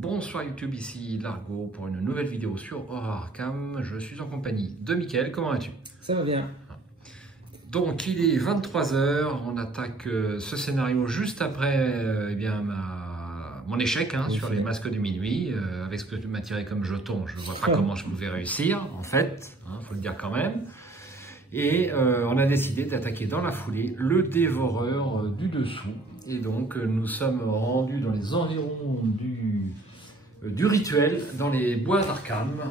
Bonsoir YouTube, ici Largo pour une nouvelle vidéo sur Horror Arkham. Je suis en compagnie de Mickaël, comment vas-tu? Ça va bien. Donc il est 23 h, on attaque ce scénario juste après mon échec sur les masques de minuit. Avec ce que tu m'as tiré comme jeton, je ne vois pas comment je pouvais réussir en fait, faut le dire quand même. Et on a décidé d'attaquer dans la foulée le dévoreur du dessous. Et donc nous sommes rendus dans les environs du rituel, dans les bois d'Arkham,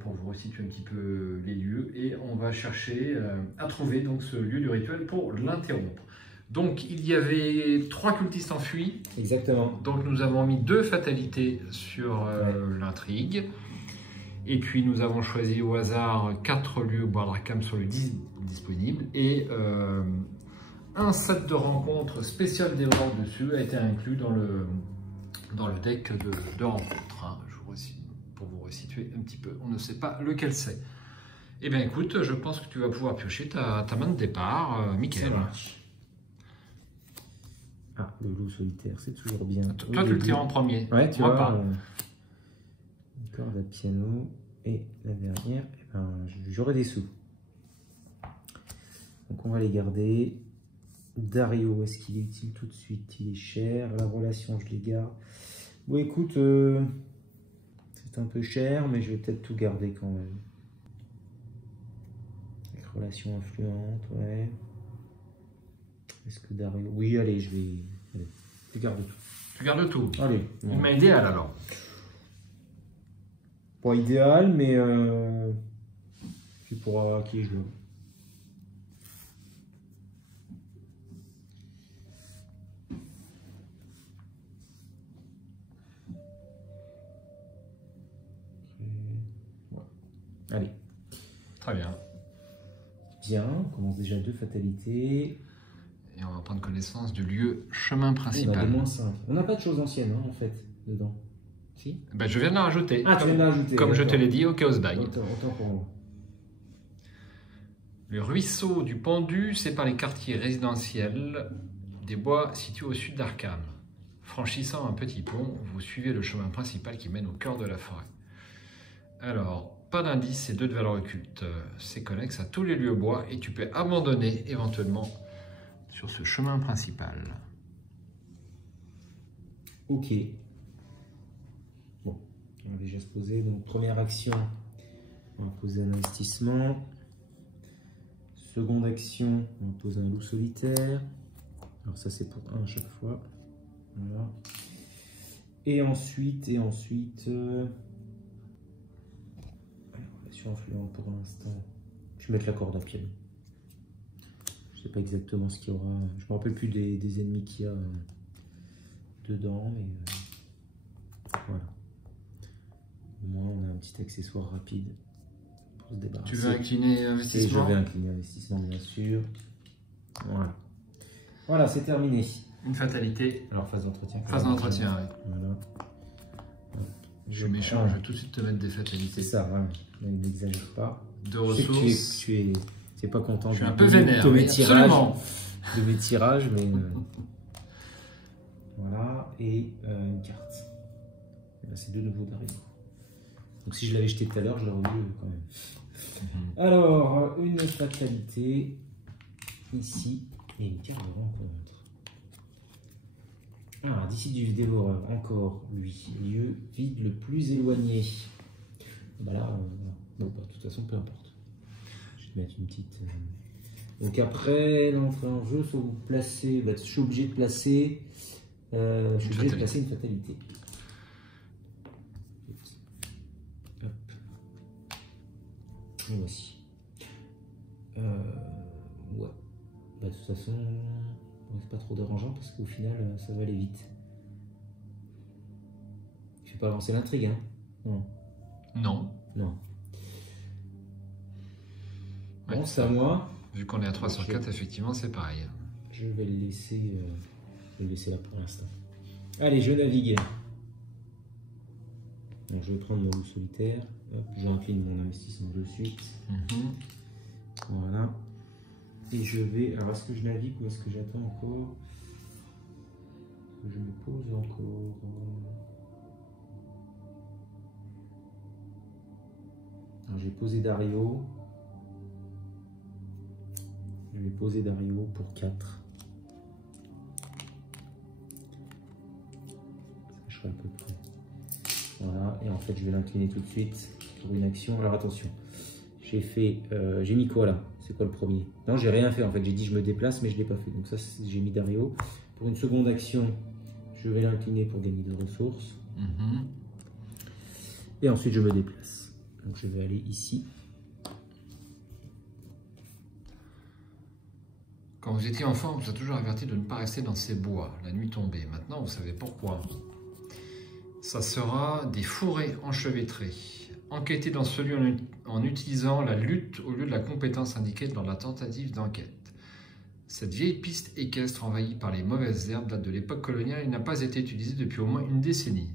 pour vous resituer un petit peu les lieux. Et on va chercher à trouver donc ce lieu du rituel pour l'interrompre. Donc il y avait 3 cultistes enfuis. Exactement. Donc nous avons mis 2 fatalités sur l'intrigue. Et puis nous avons choisi au hasard 4 lieux bois d'Arkham sur le 10 disponible. Et un set de rencontres spécial dévoreur dessus a été inclus dans le deck de rencontres. Pour vous resituer un petit peu, on ne sait pas lequel c'est. Eh bien écoute, je pense que tu vas pouvoir piocher ta main de départ, Mickaël. Ça marche. Ah, le loup solitaire, c'est toujours bien. Toi tu le tires en premier. Ouais, tu moi vois, pas. Une corde à piano. Et la dernière, j'aurai des sous. Donc on va les garder. Dario, est-ce qu'il est utile tout de suite? Il est cher. La relation, je les garde. Bon, écoute, c'est un peu cher, mais je vais peut-être tout garder quand même. Les relations influentes, ouais. Est-ce que Dario... Oui, allez, je garde tout. Tu gardes tout. Allez. Une main idéale alors. Pas idéal, mais tu pourras qui joue. Ouais. Allez. Très bien. Bien, on commence déjà 2 fatalités. Et on va prendre connaissance du lieu chemin principal. On a des -5. On n'a pas de choses anciennes en fait dedans. Si. Ben, je viens de la rajouter. Ah, tu viens de la rajouter. Comme je te l'ai dit au Chaos Bag. Autant pour moi. Le ruisseau du Pendu sépare les quartiers résidentiels des bois situés au sud d'Arkham. Franchissant un petit pont, vous suivez le chemin principal qui mène au cœur de la forêt. Alors, pas d'indices et 2 de valeur occulte. C'est connexe à tous les lieux bois et tu peux abandonner éventuellement sur ce chemin principal. Ok. Bon, on va déjà se poser. Donc, première action, on va poser un investissement. Seconde action, on va poser un loup solitaire. Alors ça c'est pour 1 à chaque fois. Voilà. Et ensuite, relation influente pour l'instant. Je vais mettre la corde à piano. Je sais pas exactement ce qu'il y aura. Je me rappelle plus des ennemis qu'il y a dedans. Mais voilà. Au moins on a un petit accessoire rapide. Tu veux incliner investissement? Et je vais incliner investissement, bien sûr. Voilà. Voilà, c'est terminé. Une fatalité. Alors, phase d'entretien. Phase d'entretien, oui. Voilà. Je suis méchant, je vais tout de suite te mettre des fatalités. C'est ça, voilà. Mais n'exagère pas. 2 ressources. Tu es pas content. Je suis un peu vénère, de mes tirages, mais voilà. Et une carte. C'est de nouveau d'arriver. Donc si je l'avais jeté tout à l'heure, je l'aurais eu quand même. Alors, une fatalité ici et une carte de rencontre. Ah, d'ici du dévoreur, encore lui, lieu vide le plus éloigné. Bah là, bon, bah, de toute façon, peu importe. Je vais te mettre une petite. Donc après l'entrée en jeu, soit vous placez, bah, je suis obligé de placer, une fatalité. Et voici. Ouais. Bah, de toute façon, c'est pas trop dérangeant parce qu'au final, ça va aller vite. Je vais pas avancer l'intrigue, hein? Non. Non. Non. Ouais, bon, c'est à moi. Vu qu'on est à 3 sur 4, effectivement, c'est pareil. Je vais le laisser, là pour l'instant. Allez, je navigue. Donc, je vais prendre mon loup solitaire. J'incline mon investissement de suite. Voilà. Et je vais... Alors, est-ce que je navigue ou est-ce que j'attends encore? Je me pose encore... j'ai posé Dario. Je vais poser Dario pour 4. Je serai à peu près. Voilà, et en fait je vais l'incliner tout de suite pour une action. Alors attention, j'ai mis quoi là? C'est quoi le premier? Non, j'ai rien fait en fait, j'ai dit je me déplace mais je ne l'ai pas fait. Donc ça j'ai mis Dario. Pour une seconde action, je vais l'incliner pour gagner de ressources. Et ensuite je me déplace. Donc je vais aller ici. Quand vous étiez enfant, on vous a toujours averti de ne pas rester dans ces bois, la nuit tombée. Maintenant, vous savez pourquoi. Ça sera des fourrés enchevêtrés. Enquêtez dans ce lieu en utilisant la lutte au lieu de la compétence indiquée dans la tentative d'enquête. Cette vieille piste équestre envahie par les mauvaises herbes date de l'époque coloniale et n'a pas été utilisée depuis au moins une décennie.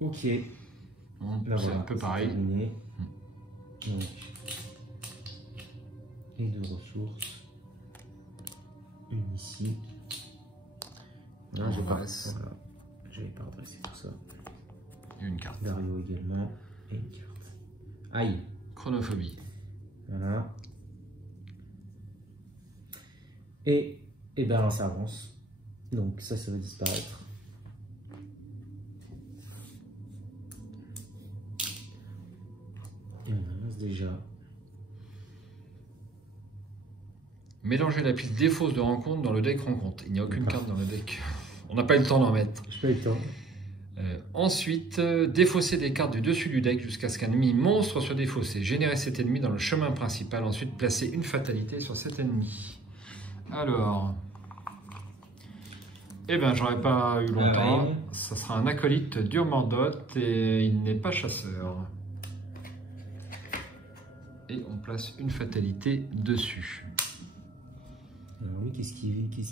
Ok. C'est un peu pareil. Donc, et de ressources. Une ici. Non, je n'avais pas redressé tout ça. Et une carte. Dario également. Et une carte. Aïe. Chronophobie. Voilà. Et ben ça avance. Donc ça va disparaître. Et on avance déjà. Mélangez la piste défausse de rencontre dans le deck rencontre. Il n'y a aucune carte dans le deck. On n'a pas eu le temps d'en mettre. Je n'ai pas eu le temps. Ensuite, défausser des cartes du dessus du deck jusqu'à ce qu'un ennemi monstre soit défaussé. Générez cet ennemi dans le chemin principal. Ensuite, placez une fatalité sur cet ennemi. Alors, eh ben, j'aurais pas eu longtemps. Ça sera un acolyte d'Urmandot et il n'est pas chasseur. Et on place une fatalité dessus. Alors oui, qu'est-ce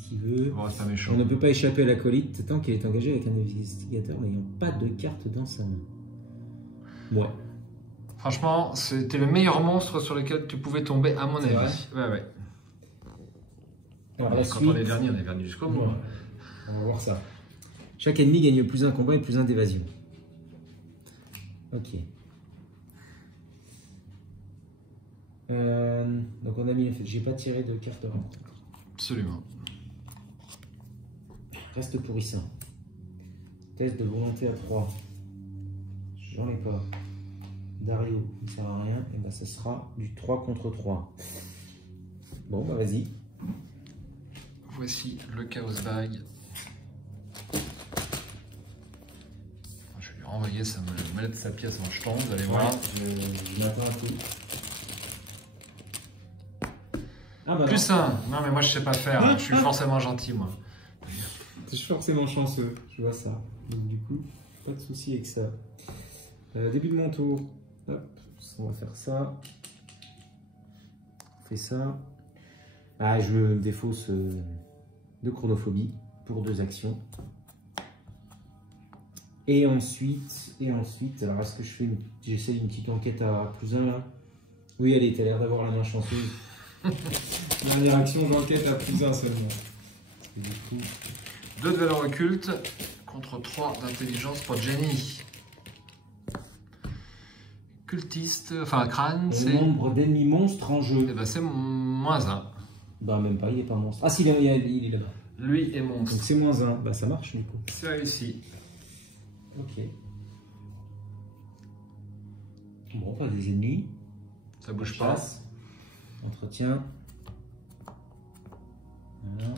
qu'il veut? Oh, c'est pas méchant. On ne peut pas échapper à l'acolyte tant qu'il est engagé avec un investigateur n'ayant pas de carte dans sa main. Ouais. Franchement, c'était le meilleur monstre sur lequel tu pouvais tomber, à mon avis. Ouais. Alors, quand on est dernier, on est venu jusqu'au bout. On va voir ça. Chaque ennemi gagne plus un combat et plus un d'évasion. Ok. Donc on a mis, j'ai pas tiré de carte de rencontre. Absolument. Reste pourrissant. Test de volonté à 3. J'en ai pas. Dario, il ne sert à rien. Et ben ça sera du 3 contre 3. Bon bah vas-y. Voici le Chaos Bag. Je vais lui renvoyer sa molette de sa pièce en jeton, vous allez voir. Je m'attends à tout. Ah bah plus un. Non mais moi je sais pas faire, je suis forcément gentil moi. Je suis forcément chanceux, je vois ça. Donc du coup, pas de souci avec ça. Début de mon tour. Hop, on va faire ça. On fait ça. Ah, je me défausse de chronophobie pour 2 actions. Et ensuite, alors est-ce que j'essaye une petite enquête à plus 1 là? Oui, allez, t'as l'air d'avoir la main chanceuse. Dernière action, j'enquête à plus 1 seulement. Et du coup... 2 de valeur occulte contre 3 d'intelligence pour Jenny. Cultiste, enfin crâne, c'est... Nombre d'ennemis monstres en jeu. Eh ben c'est -1. Bah même pas, il est pas monstre. Ah si, il est là-bas. Lui est monstre. Donc c'est -1. Bah ça marche du coup. C'est réussi. Ok. Bon, pas des ennemis. Ça bouge pas. Entretien. Voilà.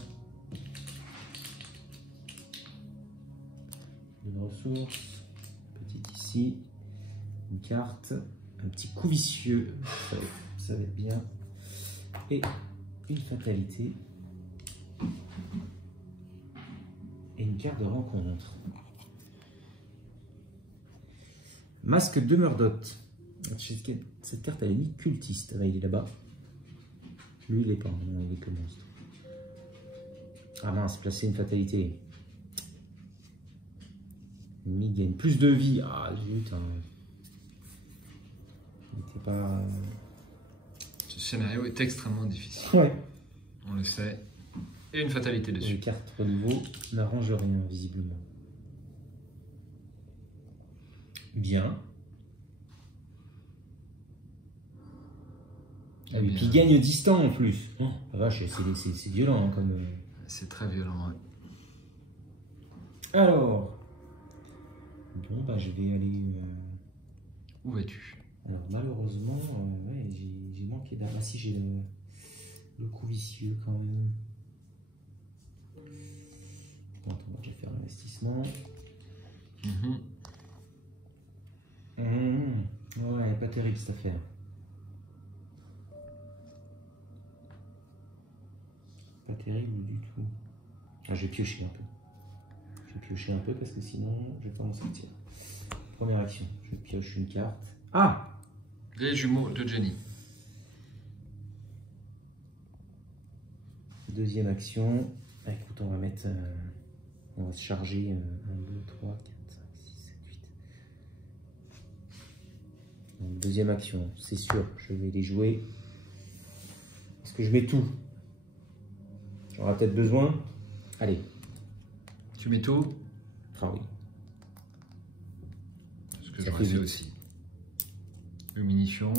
Une ressource. Petite ici. Une carte. Un petit coup vicieux. Ça va être bien. Et une fatalité. Et une carte de rencontre. Masque de Murdot. Cette carte elle est mis cultiste. Là, il est là-bas. Lui il est pas. Non, il est que monstre. Ah mince, placer une fatalité. L'ennemi gagne plus de vie. Ah zut. Hein. Il n'était pas. Ce scénario est extrêmement difficile. Ouais. On le sait. Et une fatalité dessus. Les cartes renouveau n'arrangent rien visiblement. Bien. Ah oui, puis il gagne distant en plus. Oh, la vache, c'est violent hein, comme. C'est très violent. Ouais. Alors. Bon, bah je vais aller. Où vas-tu? Alors malheureusement, ouais, j'ai manqué d'argent. Ah si, j'ai le coup vicieux quand même. Bon, attends, je vais faire l'investissement. Ouais, pas terrible cette affaire. Pas terrible du tout. Ah, je vais piocher un peu. Je vais piocher un peu parce que sinon, je vais pas m'en sortir. Première action, je pioche une carte. Ah! Les jumeaux de Jenny. Deuxième action. Ah, écoute, on va mettre. On va se charger 1, 2, 3, 4, 5, 6, 7, 8. Donc, deuxième action, c'est sûr, je vais les jouer. Est-ce que je mets tout? J'aurai peut-être besoin. Allez. Tu mets tout? Ah oui. Ce que j'aurais fait aussi. Le munition.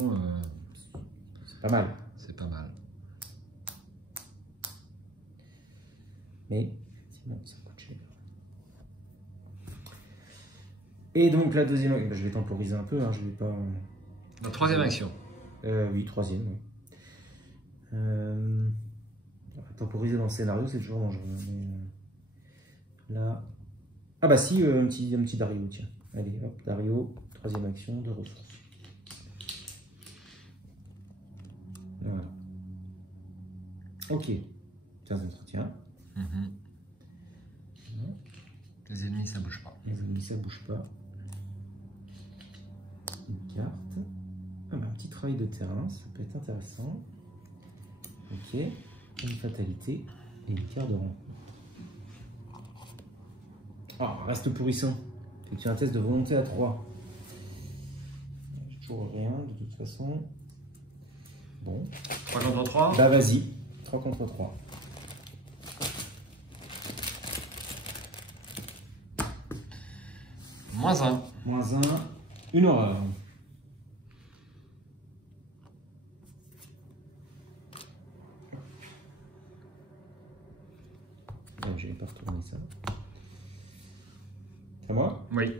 C'est pas mal. C'est pas mal. Mais effectivement, ça coûte cher. Et donc la deuxième, ben, je vais temporiser un peu, hein, je vais pas. La troisième action. Oui, troisième. Oui. Temporiser dans le scénario, c'est toujours dangereux. Mais, là, ah bah si, un petit Dario, tiens. Allez, hop, Dario, troisième action de ressources. Voilà. Ok. 15 d'entretien. Les ennemis, ça bouge pas. Les ennemis, ça bouge pas. Une carte. Ah bah, un petit travail de terrain, ça peut être intéressant. Ok. Une fatalité et une carte de rencontre. Ah, reste pourrissant. C'est un test de volonté à 3. J'ai toujours rien de toute façon. Bon. 3 contre 3. Bah vas-y. 3 contre 3. Moins 1. Moins 1. Une horreur. Je vais pas retourner ça. C'est à moi? Oui.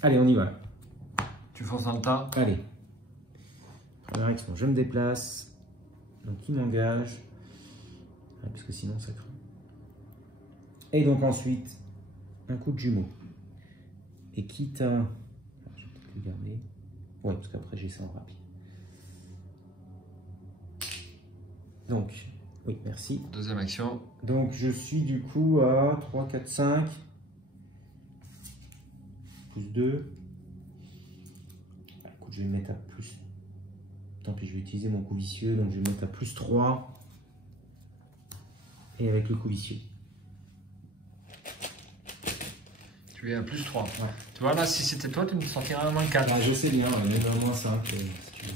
Allez, on y va. Tu fonces dans le tas. Allez. Première action, je me déplace. Donc il m'engage. Ah, parce que sinon ça craint. Et donc ensuite, un coup de jumeau. Et quitte à... Ah, je vais peut-être le garder. Ouais, parce qu'après j'ai ça en rapide. Donc, oui, merci. Deuxième action. Donc je suis du coup à 3, 4, 5. Plus 2. Ah, écoute, je vais me mettre à plus. Tant pis, je vais utiliser mon coup vicieux. Donc je vais me mettre à plus 3. Et avec le coup vicieux. Tu es à plus 3. Ouais. Tu vois, là, si c'était toi, tu me sentirais à moins 4. Ah, je sais bien, même à moins 5. Si tu veux.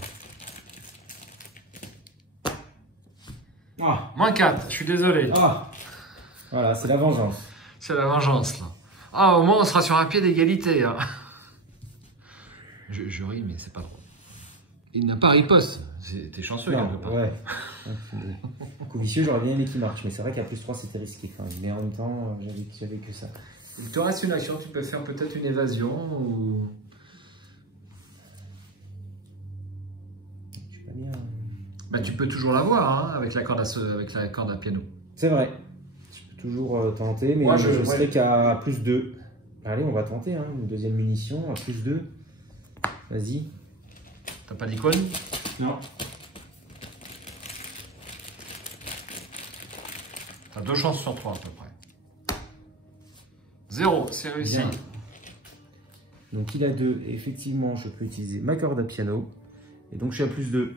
Ah, Moins 4, je suis désolé. ah. Voilà, c'est la vengeance. C'est la vengeance, là. Ah, au moins, on sera sur un pied d'égalité. Hein. Je ris, mais c'est pas drôle. Il n'a pas riposte. T'es chanceux, Non, quelque part. ouais. Coup vicieux, j'aurais bien aimé qu'il marche, mais c'est vrai qu'à plus 3, c'était risqué. Enfin, mais en même temps, j'avais que ça. Il te reste une action, tu peux faire peut-être une évasion ou... Je suis pas bien. Bah, tu peux toujours l'avoir hein, avec la corde à piano. C'est vrai. Je peux toujours tenter, mais moi, je serai qu'à plus 2. Allez, on va tenter, hein, une deuxième munition à plus 2. Vas-y. T'as pas d'icône? Non. T'as 2 chances sur 3 à peu près. 0, c'est réussi. Bien. Donc il a 2, et effectivement, je peux utiliser ma corde à piano. Et donc je suis à plus 2.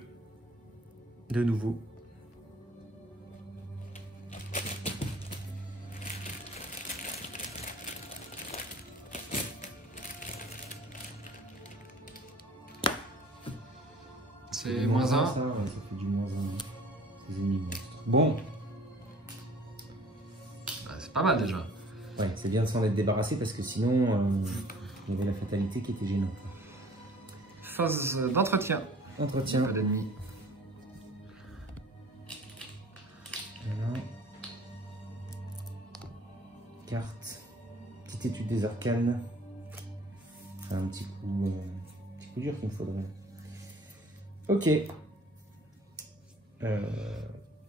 De nouveau. C'est moins 1. Ça, ouais, ça fait du moins 1. Ces ennemis monstres. Bon. Bah, c'est pas mal déjà. Ouais, c'est bien de s'en être débarrassé parce que sinon, il y avait la fatalité qui était gênante. phase d'entretien. Entretien. Pas d'ennemis. Voilà. Carte. Petite étude des arcanes. Enfin, un petit coup dur qu'il me faudrait. Ok.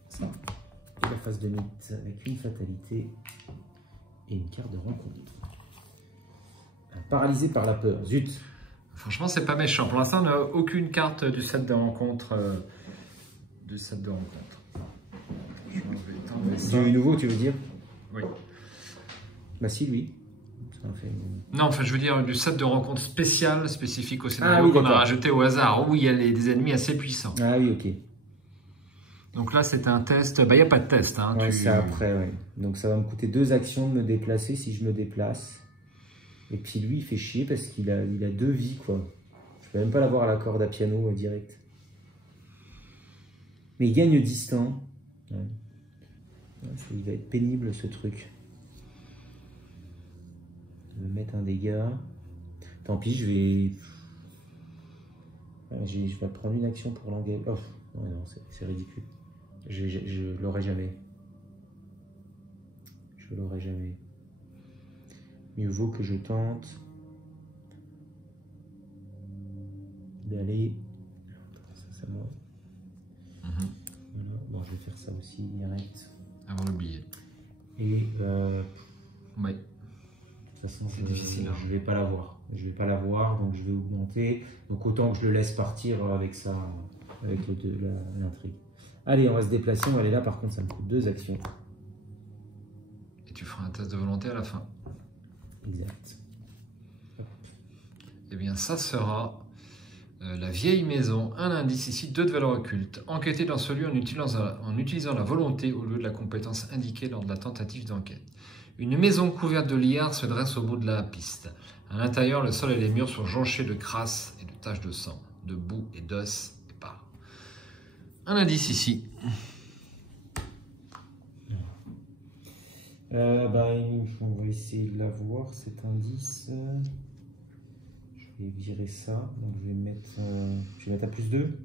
Ça. Et la phase de mythe avec une fatalité et une carte de rencontre. Paralysé par la peur. Zut. Franchement, c'est pas méchant. Pour l'instant, on n'a aucune carte du set de rencontre. Je vais t'enlever ça. Du nouveau, tu veux dire? Oui. Bah si, lui. Ça en fait... Non, enfin, je veux dire du set de rencontre spécial, spécifique au scénario oui, qu'on a d'accord. rajouté au hasard, où il y a des ennemis assez puissants. Ah oui, ok. Donc là, c'est un test. Bah, il n'y a pas de test. Hein, Ouais, c'est après, ouais. Donc ça va me coûter 2 actions de me déplacer si je me déplace. Et puis lui, il fait chier parce qu'il a 2 vies, quoi. Je peux même pas l'avoir à la corde à piano direct. Mais il gagne 10 temps. Ouais. Il va être pénible, ce truc. Je vais mettre un dégât. Tant pis, je vais prendre une action pour l'engager. Oh, ouais, non, c'est ridicule. Je l'aurai jamais. Je l'aurai jamais. Mieux vaut que je tente d'aller. Ça, c'est moi. Voilà. Bon, je vais faire ça aussi direct. Avant d'oublier. Et Oui. de toute façon, C'est difficile. Je vais pas l'avoir. Je vais pas l'avoir, donc je vais augmenter. Donc autant que je le laisse partir avec ça, avec l'intrigue. Allez, on va se déplacer. On va aller là. Par contre, ça me coûte 2 actions. Et tu feras un test de volonté à la fin. Exact. Eh bien, ça sera la vieille maison, un indice ici, 2 de valeur occulte. Enquêter dans ce lieu en utilisant la volonté au lieu de la compétence indiquée lors de la tentative d'enquête. Une maison couverte de liards se dresse au bout de la piste. À l'intérieur, le sol et les murs sont jonchés de crasse et de taches de sang, de boue et d'os épars. Un indice ici. On va essayer de l'avoir, cet indice. Je vais virer ça. Donc je vais mettre à plus 2.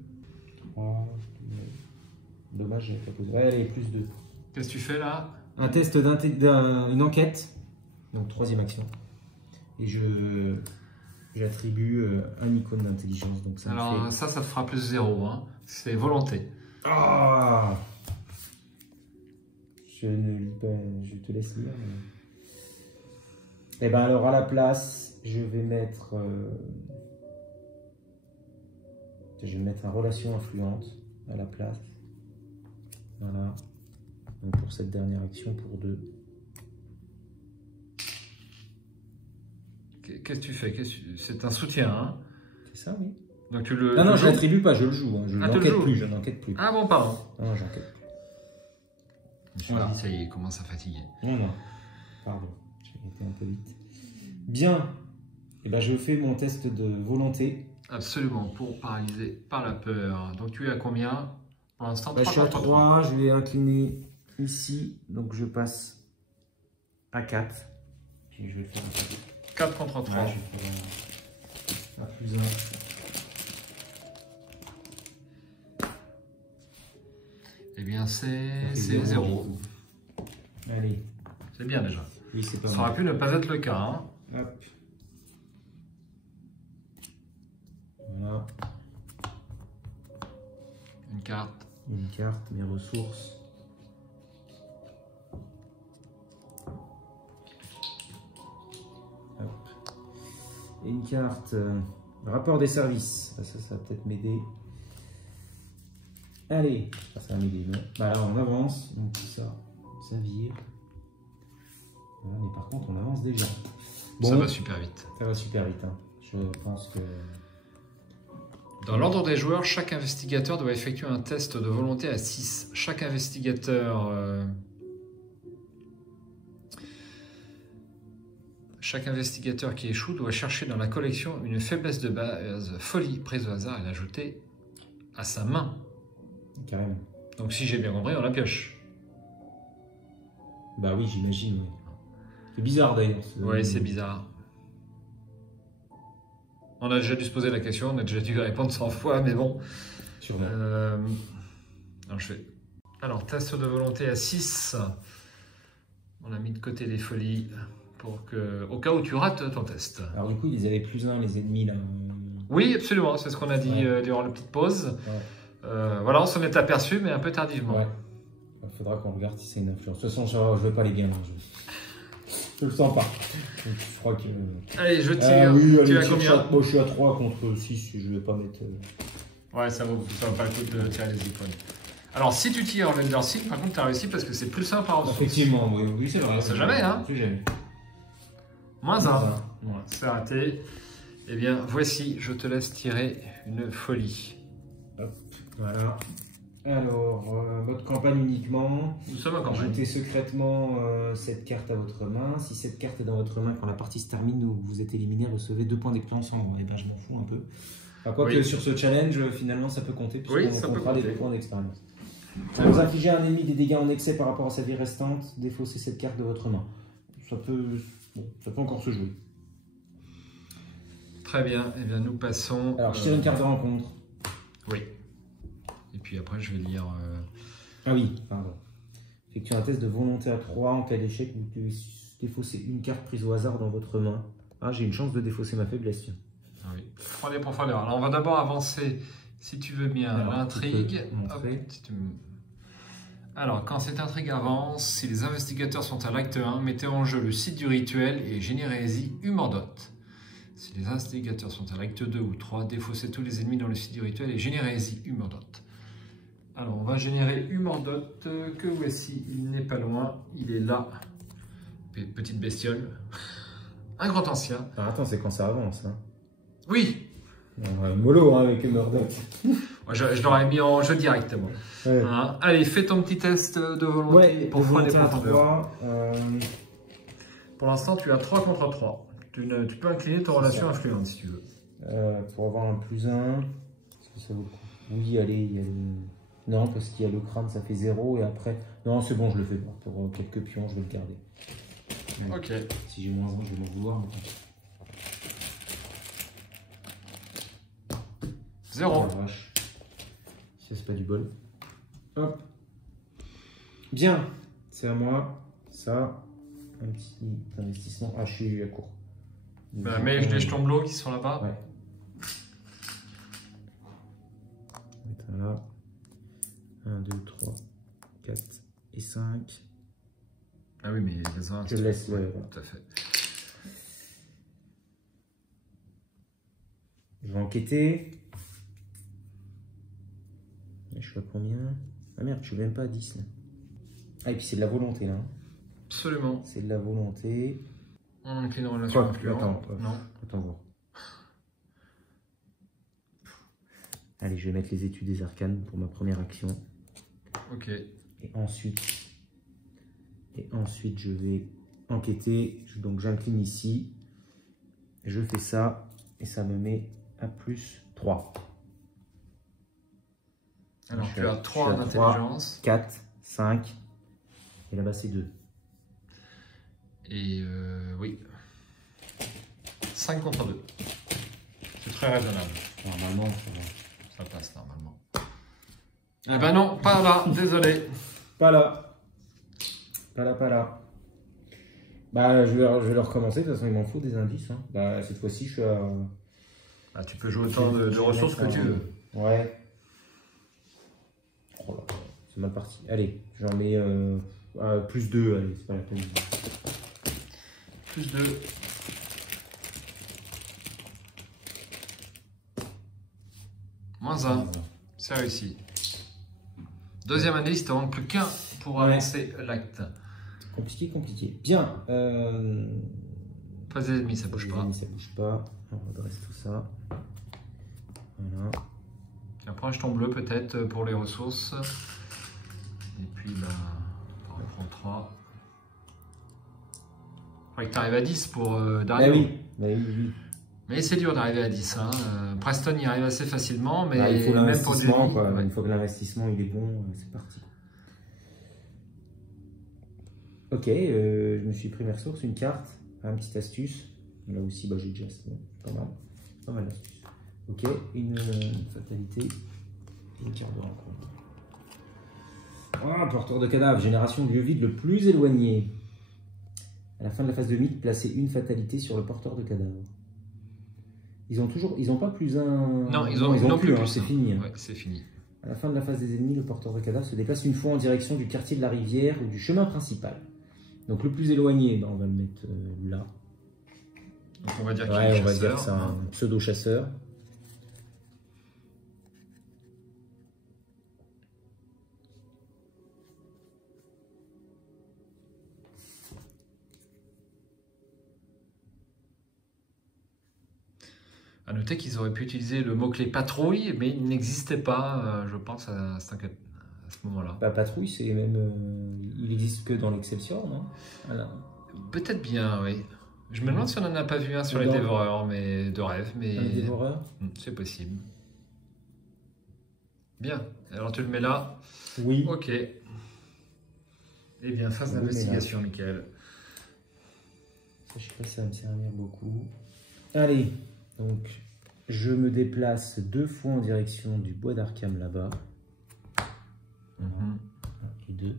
3. Dommage, j'avais pas plus 2. Ouais, allez, plus 2. Qu'est-ce que tu fais là? Un test une enquête. Donc 3e action. Et j'attribue un icône d'intelligence. Donc ça Alors me fait... ça te fera plus 0. Hein. C'est volonté. Ah, je te laisse lire. Et ben alors à la place, je vais mettre en relation influente à la place. Voilà. Donc pour cette dernière action, pour 2. Qu'est-ce que tu fais? C'est un soutien. Hein. C'est ça, oui. Donc tu le. Non, je l'attribue pas, je le joue. Hein. Je n'enquête plus. Ah bon, pardon. Non, j'enquête plus. Je me suis dit, ça y est, il commence à fatiguer. Non. Pardon, j'ai été un peu vite. Bien. Et ben je fais mon test de volonté. Absolument, pour paralyser par la peur. Donc tu es à combien pour l'instant? Je suis à 3, je vais incliner ici. Donc je passe à 4. Puis je vais le faire un peu. 4 contre 3. Ouais, je vais faire un plus 1. Eh bien, c'est 0. Allez. C'est bien déjà. Oui, c'est pas Ça mal. aurait pu ne pas être le cas. Hein. Hop. Voilà. Une carte. Une carte, mes ressources. Hop. Et une carte, rapport des services. Ça va peut-être m'aider. Allez, ça va m'aider, non? Bah alors on avance, donc tout ça, ça vire. Voilà, mais par contre on avance déjà. Bon, Ça va super vite. Ça va super vite, hein. Je pense que... Dans l'ordre des joueurs, chaque investigateur doit effectuer un test de volonté à 6. Chaque investigateur qui échoue doit chercher dans la collection une faiblesse de base, folie prise au hasard et l'ajouter à sa main. Carrément. Donc si j'ai bien compris, on la pioche. Bah oui, j'imagine. Oui. C'est bizarre d'ailleurs. Ouais, c'est bizarre. On a déjà dû se poser la question, on a déjà dû répondre 100 fois, mais bon. Alors, test de volonté à 6. On a mis de côté les folies pour que, au cas où tu rates ton test. Alors du coup, ils avaient +1 les ennemis là. Oui, absolument, c'est ce qu'on a dit durant la petite pause. Voilà, on s'en est aperçu, mais un peu tardivement. Ouais. Il faudra qu'on regarde si c'est une influence. De toute façon, je ne vais pas les gagner. Je le sens pas. Donc, je crois que... Allez, je tire. Oui, tu allez, as combien? moi, je suis à 3 contre 6. Je ne vais pas mettre... Ouais, ça vaut pas le coup de tirer les icônes. Alors, si tu tires en Undersea, par contre, tu as réussi parce que c'est +1 par ressource. Effectivement, oui, c'est vrai. On sait jamais, hein. -1. Ouais. C'est raté. Eh bien, voici, je te laisse tirer une folie. Hop, voilà. Alors, mode campagne uniquement. Nous sommes en campagne. Ajoutez secrètement cette carte à votre main. Si cette carte est dans votre main, quand la partie se termine ou vous êtes éliminé, recevez 2 points d'expérience en moins. Eh ben, je m'en fous un peu. Enfin, quoi que sur ce challenge, finalement, ça peut compter, puisqu'on comptera les 2 points d'expérience. Vous infligez à un ennemi des dégâts en excès par rapport à sa vie restante, défaussez cette carte de votre main. Ça peut encore se jouer. Très bien, eh bien nous passons... Alors, je tire une carte de rencontre. Oui. Et puis après, je vais lire... Ah oui, pardon. Effectuez un test de volonté à 3. En cas d'échec, vous devez défausser une carte prise au hasard dans votre main. Ah, j'ai une chance de défausser ma faiblesse. Ah oui. 3 profondeurs. Alors, on va d'abord avancer, si tu veux bien, l'intrigue. Alors, quand cette intrigue avance, si les investigateurs sont à l'acte 1, mettez en jeu le site du rituel et générez-y Humordot. Si les investigateurs sont à l'acte 2 ou 3, défaussez tous les ennemis dans le site du rituel et générez-y Humordot. Alors, on va générer Humordot, que voici, il n'est pas loin, il est là. Petite bestiole. Un grand ancien. Alors, attends, c'est quand ça avance, hein. Oui. Mollo, hein, avec Humordot. Je l'aurais mis en jeu directement. Ouais. Hein, allez, fais ton petit test de volonté pour prendre des profondeurs. Pour l'instant, tu as 3 contre 3. Tu peux incliner ton relation influente si tu veux. Pour avoir un +1, est-ce que ça vaut le coup? Oui, allez, il y a le... Non, parce qu'il y a le crâne, ça fait 0. Et après... Non, c'est bon, je le fais pas. Pour quelques pions, je vais le garder. Ok. Si j'ai moins 1, je vais m'en vouloir. 0. Ça, c'est pas du bol. Hop. Bien. C'est à moi. Ça. Un petit investissement. Ah, je suis à court. Mais les jetons bleus qui sont là-bas. Ouais. Mettre là. 1, 2, 3, 4 et 5. Ah oui, mais les uns. Je laisse le. Ouais, tout à fait. Je vais enquêter. Je suis à combien? Ah merde, je suis même pas à 10 là. Ah, et puis c'est de la volonté là. Absolument. C'est de la volonté. On incline en relation influente. Non. Attends voir. Allez, je vais mettre les études des arcanes pour ma première action. Ok. Et ensuite, je vais enquêter. Donc j'incline ici. Je fais ça. Et ça me met à +3. Alors tu as 3 en intelligence. 4, 5. Et là-bas c'est 2. Et oui. 5 contre 2. C'est très raisonnable. Normalement, ça passe normalement. Ah ben non, pas là, désolé. Pas là. Pas là. Bah je vais le recommencer, de toute façon il m'en faut des indices. Hein. Bah cette fois-ci je suis à... Ah, tu peux jouer autant de ressources que tu veux. Ouais. Oh là, c'est mal parti. Allez, j'en mets +2, allez, c'est pas la peine. +2. -1. C'est réussi. Deuxième indice, tu n'en manques plus qu'un pour avancer l'acte. Compliqué. Bien. Pas des ennemis, ça bouge pas. Ça bouge pas. On redresse tout ça. Voilà. Après un jeton bleu peut-être pour les ressources. Et puis là, on reprend 3. Il faudrait que tu arrives à 10 pour Dario. Oui. Mais c'est dur d'arriver à 10. Hein. Preston y arrive assez facilement, mais il faut l'investissement. Ouais. Une fois que l'investissement il est bon, c'est parti. Ok, je me suis pris mes ressources, une carte, une petite astuce. Là aussi, j'ai déjà, c'est pas mal. Pas mal d'astuces. Ok, une fatalité. Et une carte de rencontre. Ah, porteur de cadavre, génération de lieu vide le plus éloigné. À la fin de la phase de mythe, placez une fatalité sur le porteur de cadavre. Ils ont pas plus un. Non, ils ont plus, hein, c'est fini. Ouais, c'est fini. À la fin de la phase des ennemis, le porteur de cadavre se déplace une fois en direction du quartier de la rivière ou du chemin principal. Donc le plus éloigné, ben, on va le mettre là. Donc on va dire qu'il ouais, est on va chasseur. dire que c'est un pseudo-chasseur. À noter qu'ils auraient pu utiliser le mot-clé patrouille, mais il n'existait pas, je pense, à ce moment-là. Bah, patrouille, c'est même. Il existe que dans l'Excelsior, non? Voilà. Peut-être bien, oui. Je me demande si on n'en a pas vu un sur les dévoreurs mais, de rêve. Mais... Les dévoreurs? C'est possible. Bien. Alors tu le mets là? Oui. Ok. Eh bien, phase d'investigation, Michael. Ça, je sais pas si ça va me servir beaucoup. Allez. Donc, je me déplace 2 fois en direction du bois d'Arkham là-bas. Et 2.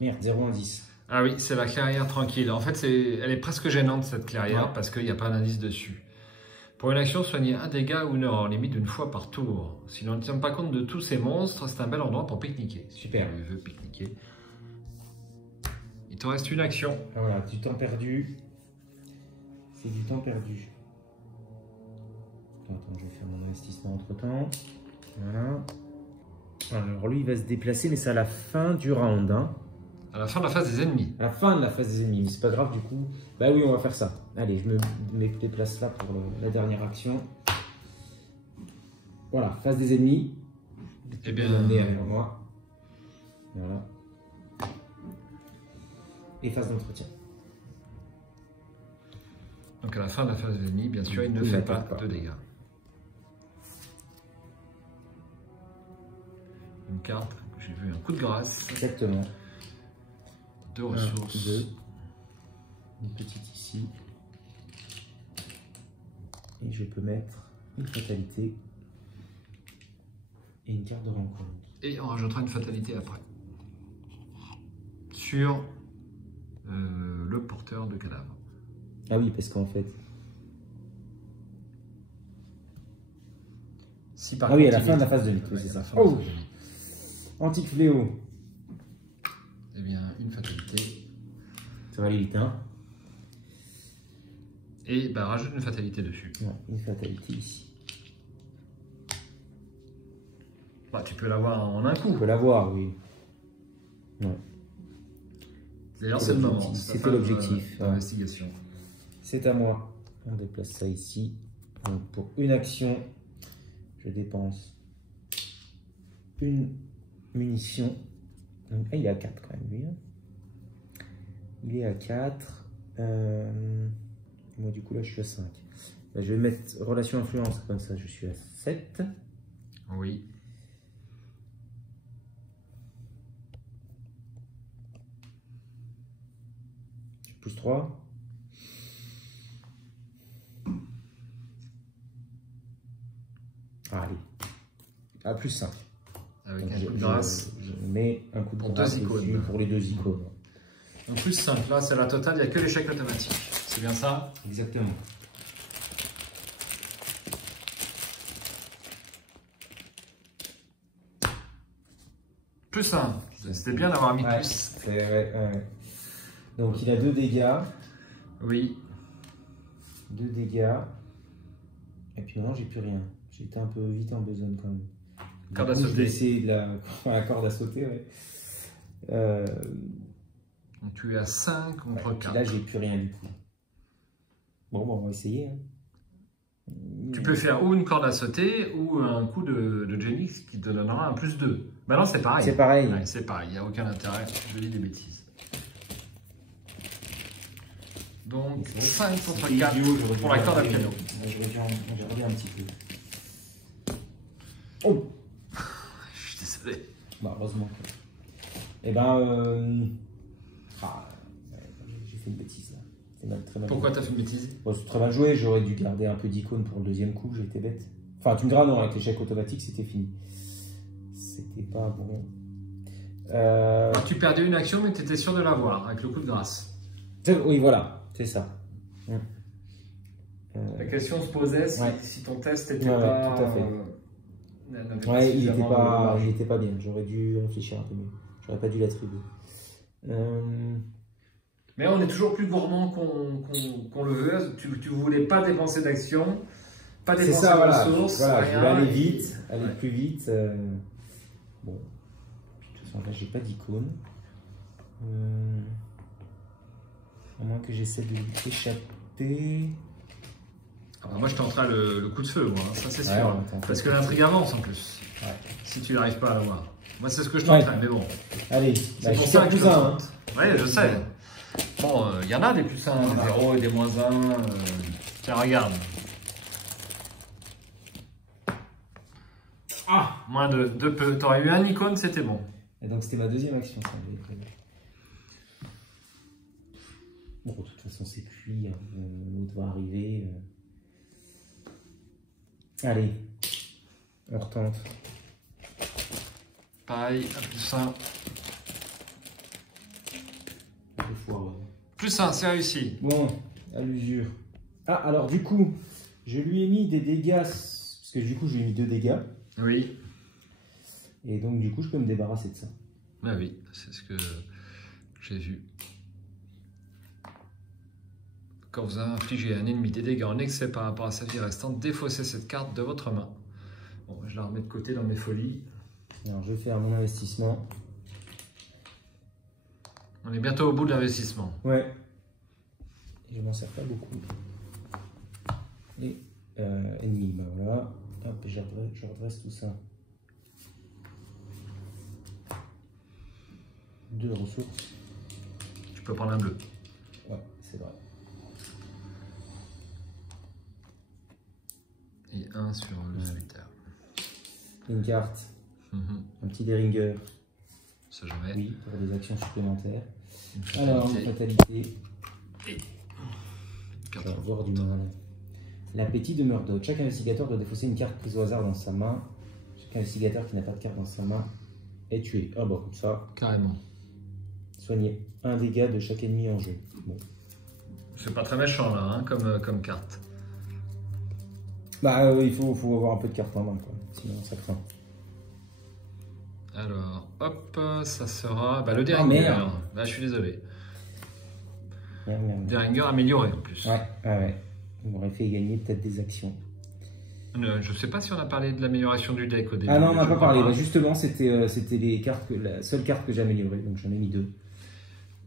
Merde, 0 en 10. Ah oui, c'est la clairière tranquille. En fait, elle est presque gênante cette clairière parce qu'il n'y a pas d'indice dessus. Pour une action, soignez un dégât ou une erreur limite d'une fois par tour. Si l'on ne tient pas compte de tous ces monstres, c'est un bel endroit pour pique-niquer. Super. Si tu veux pique-niquer. Il te reste une action. Ah, voilà, du temps perdu. C'est du temps perdu. Attends, je vais faire mon investissement entre temps. Voilà. Alors lui, il va se déplacer, mais c'est à la fin du round. Hein. À la fin de la phase des ennemis. À la fin de la phase des ennemis, mais c'est pas grave du coup. Bah oui, on va faire ça. Allez, je me déplace là pour la dernière action. Voilà, phase des ennemis. Eh bien, avec moi. Voilà. Et phase d'entretien. Donc à la fin de la phase des ennemis, bien sûr, il ne fait pas de dégâts. Une carte, j'ai vu un coup de grâce. Exactement. 2 ressources. 2. Une petite ici. Et je peux mettre une fatalité. Et une carte de rencontre. Et on rajoutera une fatalité après. Sur le porteur de cadavre. Ah oui, parce qu'en fait... Si par ah oui, à la fin de la phase de mythe, oui, c'est ça. Oh, Antique fléau. Eh bien, une fatalité. Ça va aller vite, hein. Et bah, rajoute une fatalité dessus. Ouais, une fatalité ici. Bah, tu peux l'avoir en un coup. Tu peux l'avoir, oui. Ouais. D'ailleurs, c'est le moment. C'était l'objectif. D'investigation. C'est à moi. On déplace ça ici. Donc, pour une action, je dépense une munition. Donc, il est à 4 quand même, lui. Hein. Il est à 4. Moi, du coup, là, je suis à 5. Là, je vais mettre relation influence, comme ça, je suis à 7. Oui. Plus 3. Allez. À plus 5. Avec donc un coup de grâce. Je mets un coup de pour grâce 2 icônes. pour les 2 icônes. En plus 5, là c'est la totale, il n'y a que l'échec automatique. C'est bien ça? Exactement. Plus 1. C'était bien d'avoir mis ouais, plus. Ouais. Donc il a 2 dégâts. Oui. 2 dégâts. Et puis maintenant j'ai plus rien. J'étais un peu vite en besogne quand même. Corde à sauter. Essayer de la corde à sauter, ouais. Donc tu es à 5 contre 4. Là j'ai plus rien du coup. Bon, on va essayer. Hein. Tu peux faire ou une corde à sauter ou un coup de Genix qui te donnera un plus 2. Maintenant c'est pareil. C'est pareil. Ouais, c'est pareil, il n'y a aucun intérêt. Je dis des bêtises. Donc 5 contre 4 pour la corde à piano. J'aurais dû regarder un petit peu. Oh, je suis désolé. Bah, heureusement. Eh ben, j'ai fait une bêtise là. Très mal Pourquoi joué. t'as fait une bêtise? Bon, c'est très mal joué, j'aurais dû garder un peu d'icône pour le deuxième coup, j'ai été bête. Enfin, tu me diras, non, avec l'échec automatique, c'était fini. C'était pas bon. Alors, tu perdais une action, mais tu étais sûr de l'avoir avec le coup de grâce. Oui, voilà, c'est ça. La question se posait si ton test n'était pas. Tout à fait. Ouais, il était pas bien. J'aurais dû réfléchir un peu mieux. J'aurais pas dû l'attribuer. Mais on est toujours plus gourmand qu'on le veut. Tu voulais pas dépenser d'action, pas dépenser de ressources. Voilà, rien, je voulais aller vite, plus vite. Bon, de toute façon là j'ai pas d'icône. À moins que j'essaie de l'échapper. Ah bah moi je tenterai le coup de feu, moi, ça c'est sûr. Ouais, parce que l'intrigue avance en plus. Ouais. Si tu n'arrives pas à l'avoir. Moi c'est ce que je tenterai, mais bon. Allez, c'est pour ça que je tente. Ouais, je sais. Bon, il y en a des plus 1, des 0 et des moins 1. Tiens, regarde. Ah, moins 2 peu. T'aurais eu un icône, c'était bon. Et donc c'était ma deuxième action, ça. Bon, de toute façon, c'est cuit. L'autre va arriver. Allez, on retente. Pareil, à plus 1. Ouais. Plus 1, c'est réussi. Bon, à l'usure. Ah, alors du coup, je lui ai mis des dégâts. Parce que du coup, je lui ai mis 2 dégâts. Oui. Et donc, du coup, je peux me débarrasser de ça. Ah oui, c'est ce que j'ai vu. Quand vous infligez à un ennemi des dégâts en excès par rapport à sa vie restante, défaussez cette carte de votre main. Bon, je la remets de côté dans mes folies. Alors, je vais faire mon investissement. On est bientôt au bout de l'investissement. Ouais. Je m'en sers pas beaucoup. Et ennemi, ben voilà. Hop, je redresse tout ça. 2 ressources. Tu peux prendre un bleu. Ouais, c'est vrai. Et 1 sur le solitaire. Une carte. Un petit Deringer. Ça jamais. Oui, pour des actions supplémentaires. Une Alors, une fatalité. Et... Je vais revoir du mal. L'appétit de Murdoch. Chaque investigateur doit défausser une carte prise au hasard dans sa main. Chaque investigateur qui n'a pas de carte dans sa main est tué. Ah bon, comme ça. Carrément. Soignez un dégât de chaque ennemi en jeu. Bon. C'est pas très méchant là, hein, comme carte. Bah il faut avoir un peu de carte en main, quoi. Sinon ça craint. Alors, hop, ça sera le Deringer. Là, je suis désolé. Merde. Deringer amélioré en plus. Ouais. Il m'aurait fait gagner peut-être des actions. Je sais pas si on a parlé de l'amélioration du deck au début. Ah non, on n'a pas parlé. Bah, justement, c'était les cartes la seule carte que j'ai améliorée, donc j'en ai mis 2.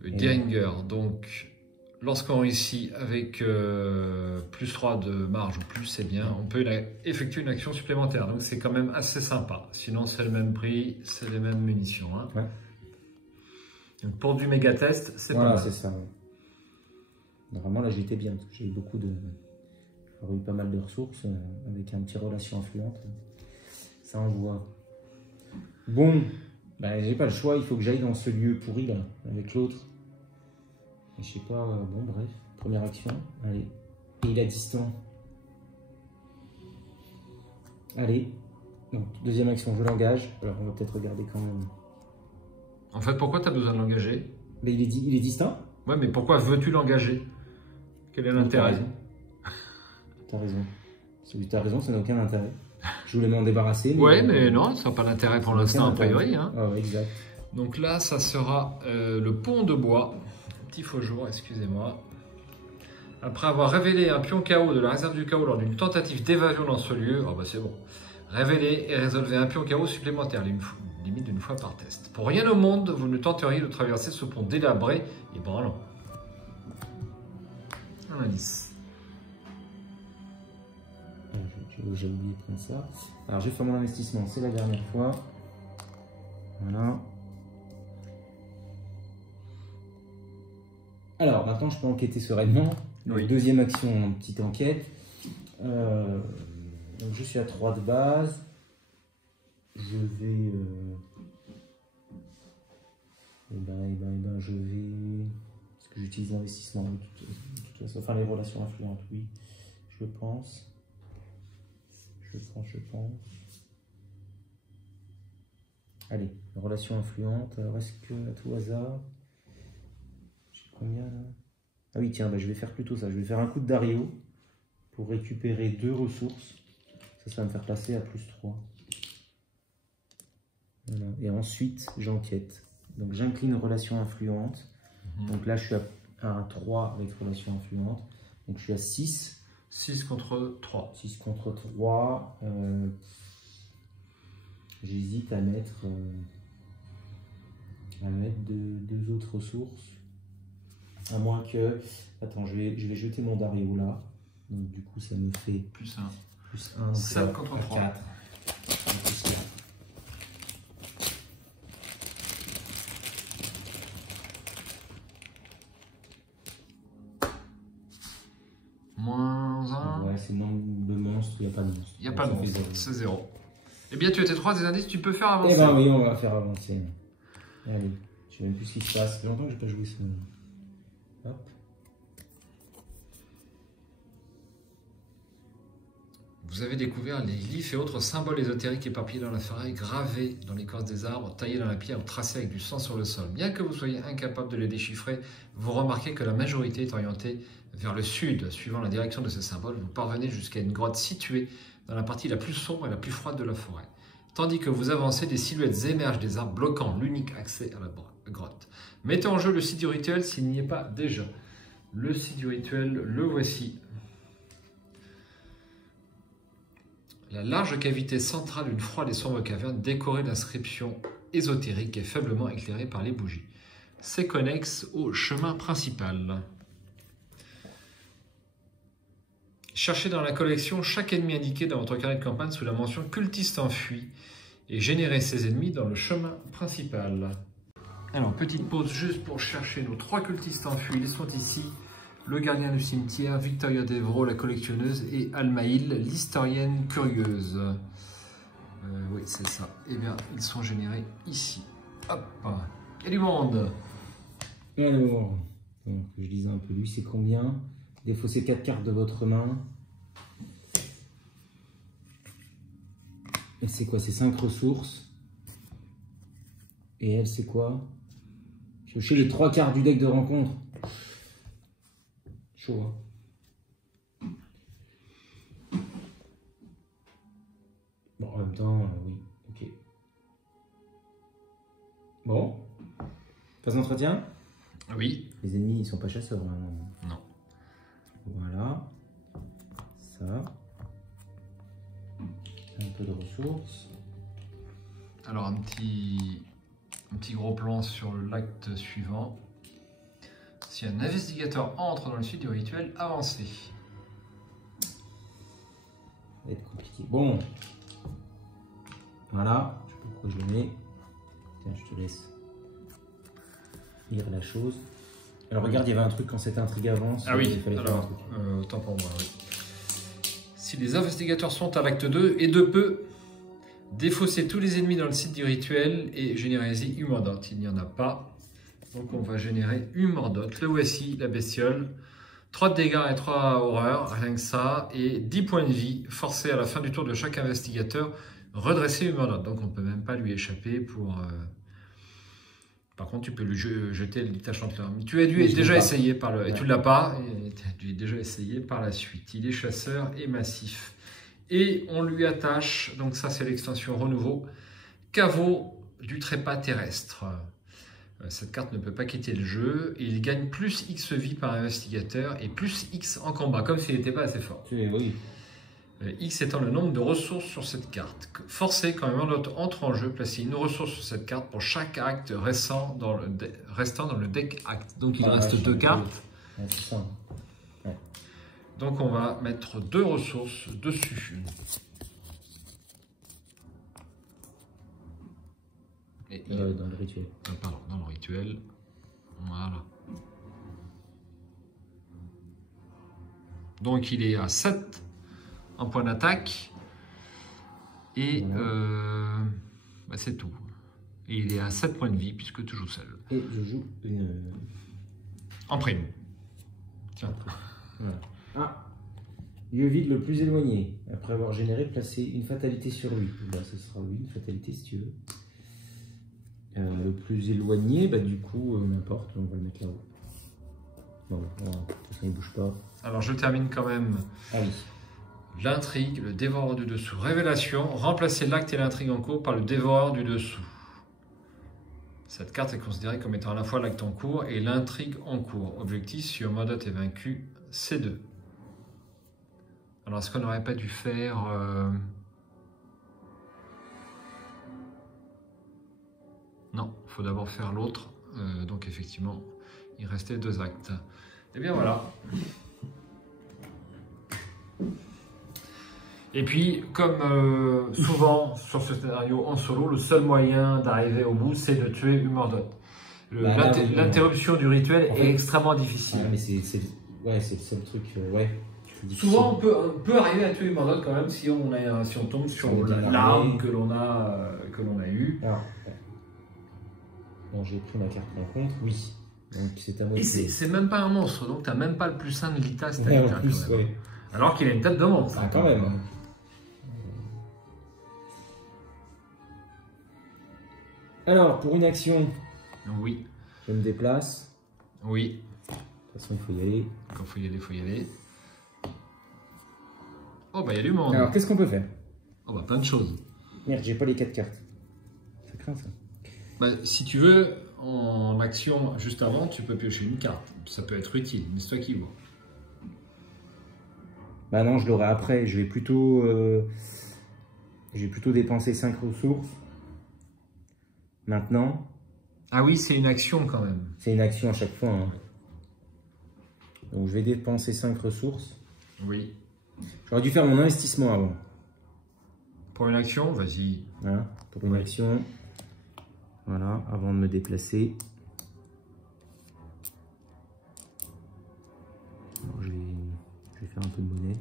Le Deringer, donc, lorsqu'on réussit avec plus 3 de marge ou plus, c'est bien, on peut effectuer une action supplémentaire. Donc c'est quand même assez sympa. Sinon, c'est le même prix, c'est les mêmes munitions. Hein. Ouais. Donc pour du méga test, c'est pas mal. Voilà, c'est ça. Ouais. Normalement, là, j'étais bien, parce que j'ai eu j'aurais eu pas mal de ressources, avec un petit relation influente. Ça envoie. Bon, bah, j'ai pas le choix, il faut que j'aille dans ce lieu pourri, là, avec l'autre. Je sais pas, bon, bref. Première action, allez. Et il est distant. Allez. Donc, deuxième action, je l'engage. Alors, on va peut-être regarder quand même. En fait, pourquoi tu as besoin de l'engager? Mais il est distinct. Ouais, mais pourquoi veux-tu l'engager? Quel est l'intérêt? T'as raison. T'as raison, ça n'a aucun intérêt. Je voulais m'en débarrasser. Mais ouais, mais non, ça n'a pas d'intérêt pour l'instant, a priori. Hein. Ah ouais, exact. Donc là, ça sera le pont de bois. Petit faux jour, excusez-moi. Après avoir révélé un pion KO de la réserve du chaos lors d'une tentative d'évasion dans ce lieu, oh bah c'est bon. Révélez et résolvez un pion KO supplémentaire, limite d'une fois par test. Pour rien au monde, vous ne tenteriez de traverser ce pont délabré et branlant. Un indice. J'ai oublié de prendre ça. Alors, je vais faire mon investissement, c'est la dernière fois. Voilà. Alors, maintenant, je peux enquêter sereinement. Oui. Deuxième action, petite enquête. Donc, je suis à 3 de base. Je vais... je vais... que j'utilise l'investissement de toute façon. Enfin, les relations influentes, oui. Je pense. Je pense. Allez, relation influente. Alors, est-ce que, à tout hasard, j'ai combien là? Ah oui, tiens, bah, je vais faire plutôt ça. Je vais faire un coup de Dario pour récupérer 2 ressources. Ça va me faire passer à +3. Voilà. Et ensuite, j'enquête. Donc, j'incline relation influente. Donc là, je suis à 3 avec relation influente. Donc, je suis à 6. 6 contre 3. 6 contre 3. J'hésite à mettre 2 autres ressources. À moins que... Attends, je vais jeter mon Dario là. Donc du coup, ça me fait... Plus 1. Plus 1. 7 contre 3. 4. Moins 1. Ouais, c'est nombre de monstres, il n'y a pas de monstre. Il n'y a pas de monstre, c'est 0. Eh bien, tu as tes 3 des indices, tu peux faire avancer. Eh ben oui, on va faire avancer. Allez, je sais même plus ce qui se passe. Ça fait longtemps que je n'ai pas joué ce... Hop. Vous avez découvert les glyphes et autres symboles ésotériques éparpillés dans la forêt, gravés dans l'écorce des arbres, taillés dans la pierre ou tracés avec du sang sur le sol. Bien que vous soyez incapable de les déchiffrer, vous remarquez que la majorité est orientée vers le sud. Suivant la direction de ces symboles, vous parvenez jusqu'à une grotte située dans la partie la plus sombre et la plus froide de la forêt. Tandis que vous avancez, des silhouettes émergent des arbres bloquant l'unique accès à la grotte. Mettez en jeu le site du rituel s'il n'y est pas déjà. Le site du rituel, le voici. La large cavité centrale d'une froide et sombre caverne décorée d'inscriptions ésotériques et faiblement éclairée par les bougies. C'est connexe au chemin principal. Cherchez dans la collection chaque ennemi indiqué dans votre carnet de campagne sous la mention cultiste enfui et générez ces ennemis dans le chemin principal. Alors, petite pause juste pour chercher nos 3 cultistes enfuis. Ils sont ici. Le gardien du cimetière, Victoria Devro, la collectionneuse, et Almaïl, l'historienne curieuse. Oui, c'est ça. Eh bien, ils sont générés ici. Hop. Il y a du monde. Alors, donc, je disais un peu lui, c'est combien? Défaussez 4 cartes de votre main. Et c'est quoi? C'est 5 ressources. Et elle, c'est quoi? Piocher les 3 cartes du deck de rencontre. Chaud, hein. Bon, en même temps, oui, ok. Bon. Phase d'entretien? Oui. Les ennemis, ils sont pas chasseurs, hein. Non. Voilà. Ça. Un peu de ressources. Alors, un petit gros plan sur l'acte suivant. Si un investigateur entre dans le suite du rituel, avancez. Ça va être compliqué. Bon. Voilà. Je sais pas pourquoi je le mets. Tiens, je te laisse lire la chose. Alors regarde, il y avait un truc quand cette intrigue avance. Ah oui, il fallait faire un truc. Autant pour moi, oui. Si les investigateurs sont à l'acte 2 et de peu, défaussez tous les ennemis dans le site du rituel et générez-y une mordote. Il n'y en a pas. Donc on va générer une mordote. Le voici, la bestiole. 3 de dégâts et 3 horreurs, rien que ça. Et 10 points de vie, forcés à la fin du tour de chaque investigateur, redresser une mordote. Donc on ne peut même pas lui échapper pour... Par contre, tu peux lui jeter le détachant-là. Tu as dû déjà essayer par le... Et tu ne l'as pas. Et tu as dû déjà essayer par la suite. Il est chasseur et massif. Et on lui attache, donc ça c'est l'extension renouveau, caveau du trépas terrestre. Cette carte ne peut pas quitter le jeu. Et il gagne plus X vie par investigateur et plus X en combat, comme s'il n'était pas assez fort. Oui. X étant le nombre de ressources sur cette carte. Forcé, quand un mordote entre en jeu, placer une ressource sur cette carte pour chaque acte restant dans le deck acte. Donc il reste 2 cartes. Ouais, c'est ça. Ouais. Donc on va mettre 2 ressources dessus. Et dans le rituel. Pardon, dans le rituel. Voilà. Donc il est à 7 en point d'attaque. Et voilà. C'est tout. Et il est à 7 points de vie puisque tu joues seul. Et je joue une... En prime. Tiens. Voilà. Ah, lieu vide le plus éloigné. Après avoir généré, placer une fatalité sur lui. Bah, ce sera oui, une fatalité si tu veux. Le plus éloigné, bah, du coup, n'importe, on va le mettre là-haut. Bon, voilà. De toute façon, il bouge pas. Alors je termine quand même. Ah oui. L'intrigue, le dévoreur du dessous. Révélation, remplacer l'acte et l'intrigue en cours par le dévoreur du dessous. Cette carte est considérée comme étant à la fois l'acte en cours et l'intrigue en cours. Objectif, si Mordot est vaincu, C2. Alors est-ce qu'on n'aurait pas dû faire... Non, il faut d'abord faire l'autre. Donc effectivement, il restait 2 actes. Et bien voilà. Et puis, comme souvent sur ce scénario en solo, le seul moyen d'arriver au bout, c'est de tuer Mordot. L'interruption du rituel est extrêmement difficile. Ouais, mais c'est le seul truc. Ouais. Souvent, on peut arriver à tuer Mordot quand même si on tombe sur l'arme que l'on a eue. Alors, bon, j'ai pris ma carte en compte, oui. Donc c'est à moi. Et c'est même pas un monstre, donc tu n'as même pas le plus 1 de Lita. Ouais, en plus, ouais. Alors qu'il a une tête de monstre. Ah, quand même. Alors, pour une action, oui. Je me déplace. Oui. De toute façon, il faut y aller. Quand il faut y aller. Oh, bah, il y a du monde. Alors, qu'est-ce qu'on peut faire? Oh, bah, plein de choses. Merde, j'ai pas les 4 cartes. Ça craint, ça. Bah, si tu veux, en action, juste avant, tu peux piocher une carte. Ça peut être utile, mais c'est toi qui vois. Bah non, je l'aurai après. Je vais plutôt dépenser 5 ressources. Maintenant. Ah oui, c'est une action quand même. C'est une action à chaque fois. Hein. Donc je vais dépenser 5 ressources. Oui. J'aurais dû faire mon investissement avant. Pour une action, vas-y. Hein, pour une action. Voilà, avant de me déplacer. Alors, je vais faire un peu de monnaie.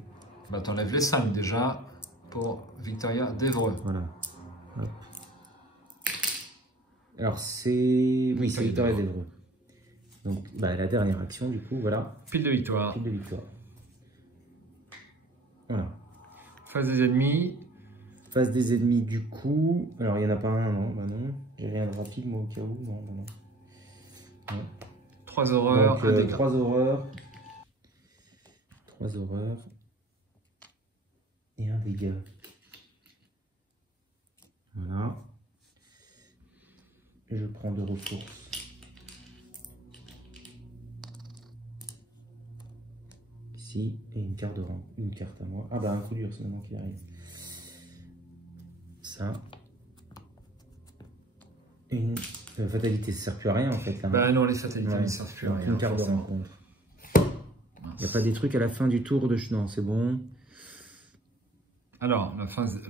Bah, t'enlèves les 5 déjà pour Victoria d'Evreux. Voilà. Hop. Alors c'est... Oui, c'est Victoria d'Evreux. Donc bah, la dernière action du coup, voilà. Pile de victoire. Pile de victoire. Voilà. Face des ennemis. Face des ennemis du coup. Alors il n'y en a pas un, non, bah non. J'ai rien de rapide moi au cas où. Non, bah non. Ouais. 3 horreurs, donc, 3 horreurs. 3 horreurs. Et un dégât. Voilà. Et je prends 2 ressources. Ici, et une carte de rang. Une carte à moi. Ah bah un coup dur, c'est maintenant qu'il arrive. Ça. Une fatalité, ça sert plus à rien en fait. Là, bah non, les fatalités ne servent plus à rien. Une carte de rencontre. Il n'y a pas des trucs à la fin du tour de... Non, c'est bon. Alors, la phase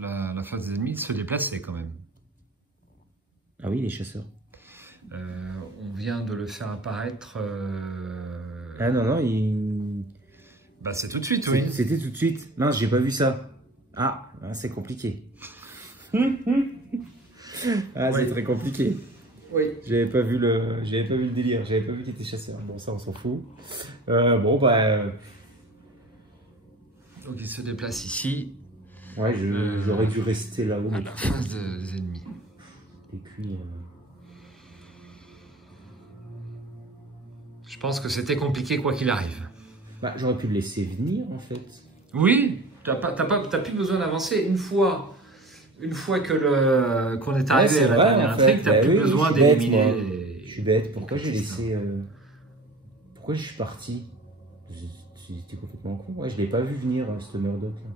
des ennemis se déplacer quand même. Ah oui, les chasseurs. On vient de le faire apparaître... Ah non, non, il... Bah c'est tout de suite, oui. C'était tout de suite. Non, j'ai pas vu ça. Ah, c'est compliqué. Ah, oui. C'est très compliqué. Oui. J'avais pas vu le délire. J'avais pas vu qu'il était chasseur. Bon, ça, on s'en fout. Bon, bah... Donc, il se déplace ici. Ouais, j'aurais dû rester là-haut. À la face des ennemis. Et puis... Je pense que c'était compliqué quoi qu'il arrive. Bah, j'aurais pu le laisser venir, en fait. Oui, t'as plus besoin d'avancer. Une fois qu'on est arrivé à la dernière intrigue, t'as plus besoin d'éliminer. Je suis bête. Pourquoi j'ai laissé... Pourquoi je suis parti? C'était complètement con. Ouais, je l'ai pas vu venir, ce Mordot là.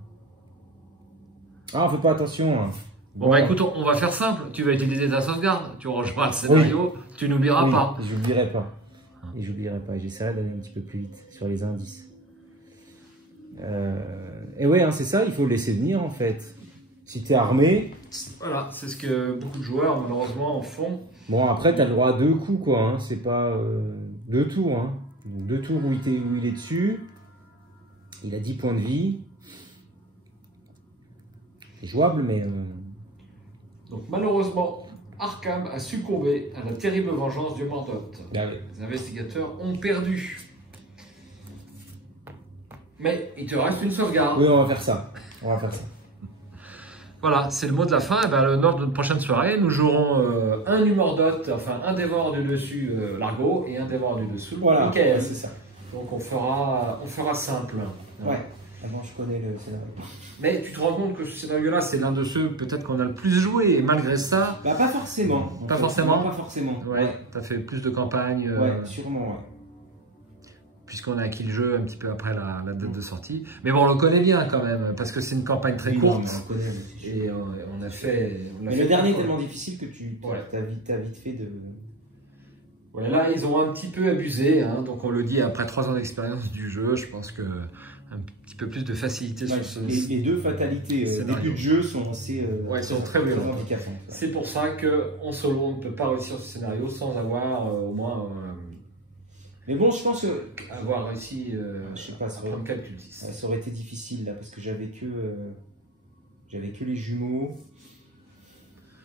Ah, fais pas attention. Hein. Bon, bah écoute, on va faire simple. Tu vas utiliser ta sauvegarde, tu rangeras le scénario, tu n'oublieras pas. J'oublierai pas. Et j'oublierai pas. J'essaierai d'aller un petit peu plus vite sur les indices. Et ouais, hein, c'est ça, il faut le laisser venir en fait. Si t'es armé... Voilà, c'est ce que beaucoup de joueurs malheureusement en font. Bon, après, t'as le droit à 2 coups quoi. Hein. C'est pas 2 tours. Hein. 2 tours où il est dessus. Il a 10 points de vie. C'est jouable, mais... Donc malheureusement, Arkham a succombé à la terrible vengeance du Mordot. Allez. Les investigateurs ont perdu. Mais il te reste une sauvegarde. Oui, on va faire ça. On va faire ça. Voilà, c'est le mot de la fin. Et ben, lors de notre prochaine soirée, nous jouerons un du Mordot, enfin un dévoreur du dessus, Largo, et un dévoreur du dessous, Voilà, Michael. c'est ça. Donc on fera simple. Ouais. Avant, je connais le scénario. Mais tu te rends compte que ce scénario-là, c'est l'un de ceux peut-être qu'on a le plus joué, et malgré ça... Bah, pas forcément. Pas forcément. Pas forcément. Ouais, t'as fait plus de campagnes. Ouais, sûrement, ouais. Puisqu'on a acquis le jeu un petit peu après la date de sortie. Mais bon, on le connaît bien quand même, parce que c'est une campagne très courte. On le connaît, et on a fait... Mais le dernier est tellement difficile que tu as vite fait de... Ouais, là, ils ont un petit peu abusé, hein, donc on le dit après 3 ans d'expérience du jeu, je pense que un petit peu plus de facilité sur ce... Les deux fatalités début de jeu sont assez sont très violentes. handicapantes. C'est pour ça qu'en solo, on ne peut pas réussir ce scénario sans avoir au moins... mais bon, je pense que... avoir réussi je sais pas, à prendre quelques cultistes. Ça aurait été difficile là, parce que j'avais que les jumeaux.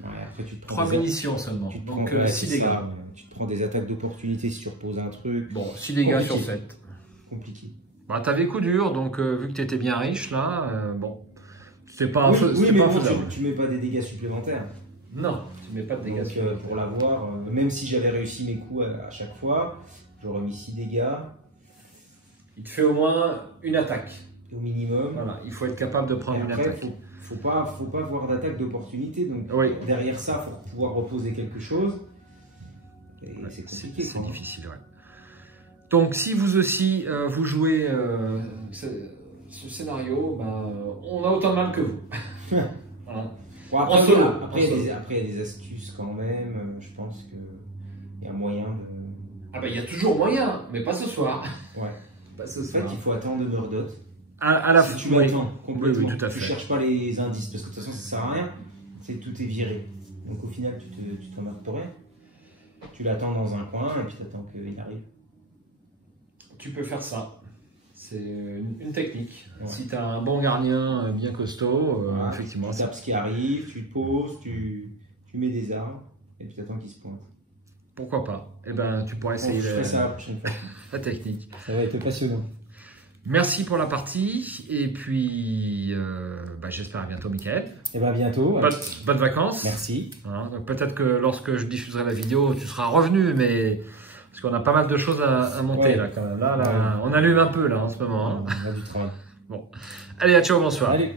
Ouais, après, tu te prends 3 munitions seulement, donc 6 dégâts. Tu te prends des attaques d'opportunité si tu reposes un truc. Bon, 6 dégâts sur 7. Compliqué. Bah, t'avais coup dur, donc vu que tu étais bien riche là, bon, c'est pas un oui, feu. Oui, mais bon, tu mets pas des dégâts supplémentaires. Non, tu mets pas de dégâts supplémentaires. Pour l'avoir, même si j'avais réussi mes coups à chaque fois, j'aurais mis 6 dégâts. Il te fait au moins une attaque. Au minimum. Voilà, il faut être capable de prendre une attaque. Faut pas voir d'attaque d'opportunité. Donc derrière ça, il faut pouvoir reposer quelque chose. Et c'est compliqué. C'est difficile, ouais. Donc si vous aussi vous jouez ce scénario, ben, on a autant de mal que vous. Voilà. Bon, après, il y a des astuces quand même. Je pense qu'il y a moyen de... Ah ben il y a toujours moyen, mais pas ce soir. Ouais. Pas ce soir. En fait, il faut attendre le Mordot. À la si tu attends complètement, oui, tout à fait. Tu cherches pas les indices parce que de toute façon ça sert à rien. C'est que tout est viré. Donc au final tu te remarques pour rien. Tu l'attends dans un coin et puis tu attends qu'il arrive. Tu peux faire ça. C'est une technique. Ouais. Si tu as un bon gardien bien costaud, effectivement. Tu tapes ce qui arrive, tu te poses, tu mets des armes et puis tu attends qu'il se pointe. Pourquoi pas? Eh ben, tu pourras essayer ça la prochaine fois. La technique. Ça va être passionnant. Merci pour la partie et puis j'espère à bientôt, Michael. Et bien bientôt. Bonnes vacances. Merci. Hein, peut-être que lorsque je diffuserai la vidéo, tu seras revenu, mais parce qu'on a pas mal de choses à monter là quand même. Là, on allume un peu là en ce moment. Hein. On a du travail. Bon, allez, ciao, bonsoir. Allez.